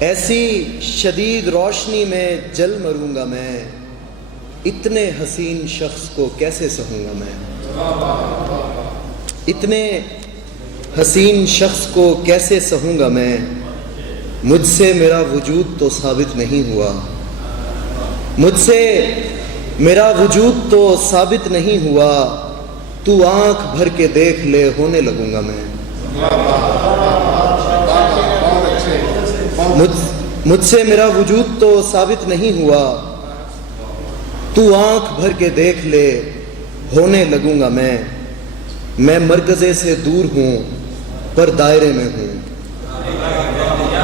ایسی شدید روشنی میں جل مروں گا میں، اتنے حسین شخص کو کیسے سہوں گا میں، اتنے حسین شخص کو کیسے سہوں گا میں، مجھ سے میرا وجود تو ثابت نہیں ہوا، مجھ سے میرا وجود تو ثابت نہیں ہوا، تو آنکھ بھر کے دیکھ لے ہونے لگوں گا میں، مجھ سے میرا وجود تو ثابت نہیں ہوا، تو آنکھ بھر کے دیکھ لے ہونے لگوں گا میں مرکزے سے دور ہوں پر دائرے میں ہوں،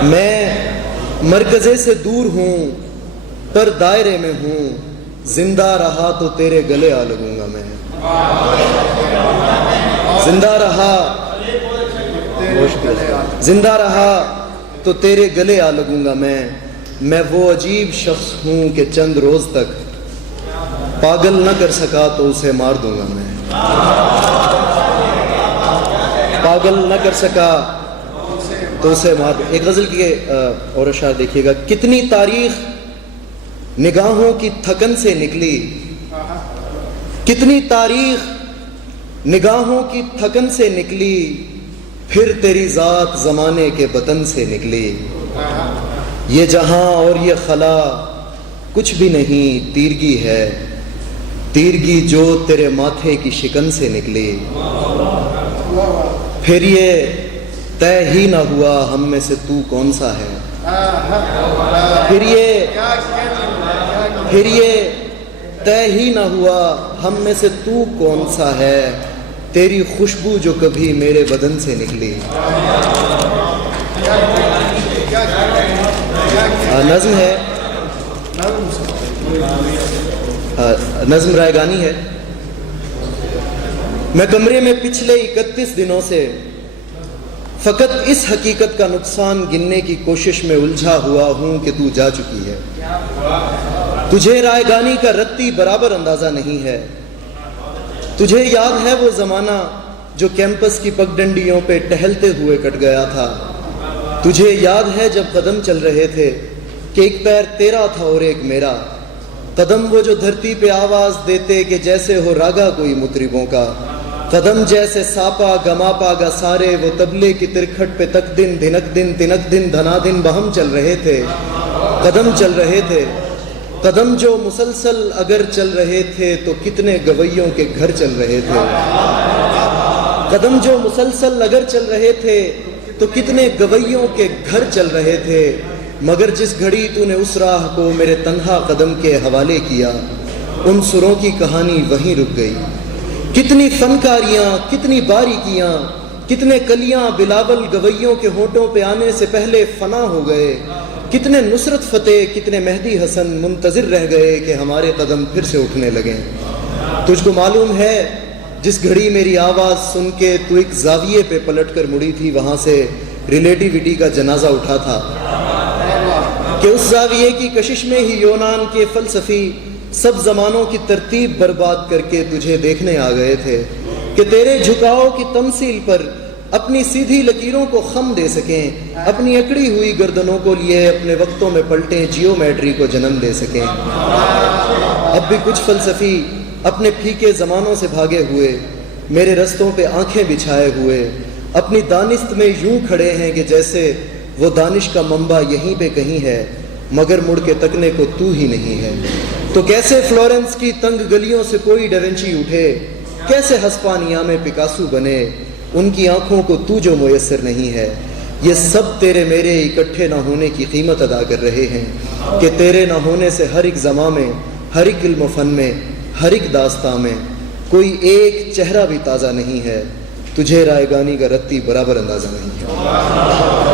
میں مرکزے سے دور ہوں پر دائرے میں ہوں، زندہ رہا تو تیرے گلے آ لگوں گا میں، زندہ رہا تو تیرے گلے آ لگوں گا میں وہ عجیب شخص ہوں کہ چند روز تک پاگل نہ کر سکا تو اسے مار دوں گا میں، پاگل نہ کر سکا تو اسے مار دوں۔ ایک غزل کی اور اشعار دیکھیے گا، کتنی تاریخ نگاہوں کی تھکن سے نکلی، کتنی تاریخ نگاہوں کی تھکن سے نکلی، پھر تیری ذات زمانے کے بطن سے نکلی، یہ جہاں اور یہ خلا کچھ بھی نہیں، تیرگی ہے تیرگی جو تیرے ماتھے کی شکن سے نکلی، پھر یہ طے ہی نہ ہوا ہم میں سے تو کون سا ہے، پھر یہ طے ہی نہ ہوا ہم میں سے تو کون سا ہے، تیری خوشبو جو کبھی میرے بدن سے نکلی۔ نظم ہے، نظم رائگانی ہے۔ میں کمرے میں پچھلے 31 دنوں سے فقط اس حقیقت کا نقصان گننے کی کوشش میں الجھا ہوا ہوں کہ تو جا چکی ہے، تجھے رائگانی کا رتی برابر اندازہ نہیں ہے، تجھے یاد ہے وہ زمانہ جو کیمپس کی پگڈنڈیوں پہ ٹہلتے ہوئے کٹ گیا تھا، تجھے یاد ہے جب قدم چل رہے تھے کہ ایک پیر تیرا تھا اور ایک میرا، قدم وہ جو دھرتی پہ آواز دیتے کہ جیسے ہو راگا کوئی مطربوں کا، قدم جیسے ساپا گما پاگا سارے وہ تبلے کی ترکھٹ پہ تک دن دھنک دن تنک دن دھنا دن بہم چل رہے تھے، قدم چل رہے تھے، قدم جو مسلسل اگر چل رہے تھے تو کتنے گویوں کے گھر چل رہے تھے، قدم جو مسلسل اگر چل رہے تھے تو کتنے گویوں کے گھر چل رہے تھے، مگر جس گھڑی تو نے اس راہ کو میرے تنہا قدم کے حوالے کیا، ان سروں کی کہانی وہیں رک گئی، کتنی فنکاریاں کتنی باریکیاں کتنے کلیاں بلاول گویوں کے ہونٹوں پہ آنے سے پہلے فنا ہو گئے، کتنے نصرت فتح کتنے مہدی حسن منتظر رہ گئے کہ ہمارے قدم پھر سے اٹھنے لگیں۔ تجھ کو معلوم ہے جس گھڑی میری آواز سن کے تو ایک زاویے پہ پلٹ کر مڑی تھی، وہاں سے ریلیٹیوٹی کا جنازہ اٹھا تھا، کہ اس زاویے کی کشش میں ہی یونان کے فلسفی سب زمانوں کی ترتیب برباد کر کے تجھے دیکھنے آ گئے تھے کہ تیرے جھکاؤ کی تمثیل پر اپنی سیدھی لکیروں کو خم دے سکیں، اپنی اکڑی ہوئی گردنوں کو لیے اپنے وقتوں میں پلٹیں جیومیٹری کو جنم دے سکیں۔ اب بھی کچھ فلسفی اپنے پھیکے زمانوں سے بھاگے ہوئے میرے رستوں پہ آنکھیں بچھائے ہوئے اپنی دانست میں یوں کھڑے ہیں کہ جیسے وہ دانش کا منبع یہیں پہ کہیں ہے، مگر مڑ کے تکنے کو تو ہی نہیں ہے۔ تو کیسے فلورنس کی تنگ گلیوں سے کوئی ڈیونچی اٹھے، کیسے ہسپانیہ میں پکاسو بنے، ان کی آنکھوں کو تو جو میسر نہیں ہے، یہ سب تیرے میرے اکٹھے نہ ہونے کی قیمت ادا کر رہے ہیں، کہ تیرے نہ ہونے سے ہر ایک زماں میں، ہر ایک علم و فن میں، ہر ایک داستاں میں کوئی ایک چہرہ بھی تازہ نہیں ہے، تجھے رائگانی کا رتی برابر اندازہ نہیں ہے۔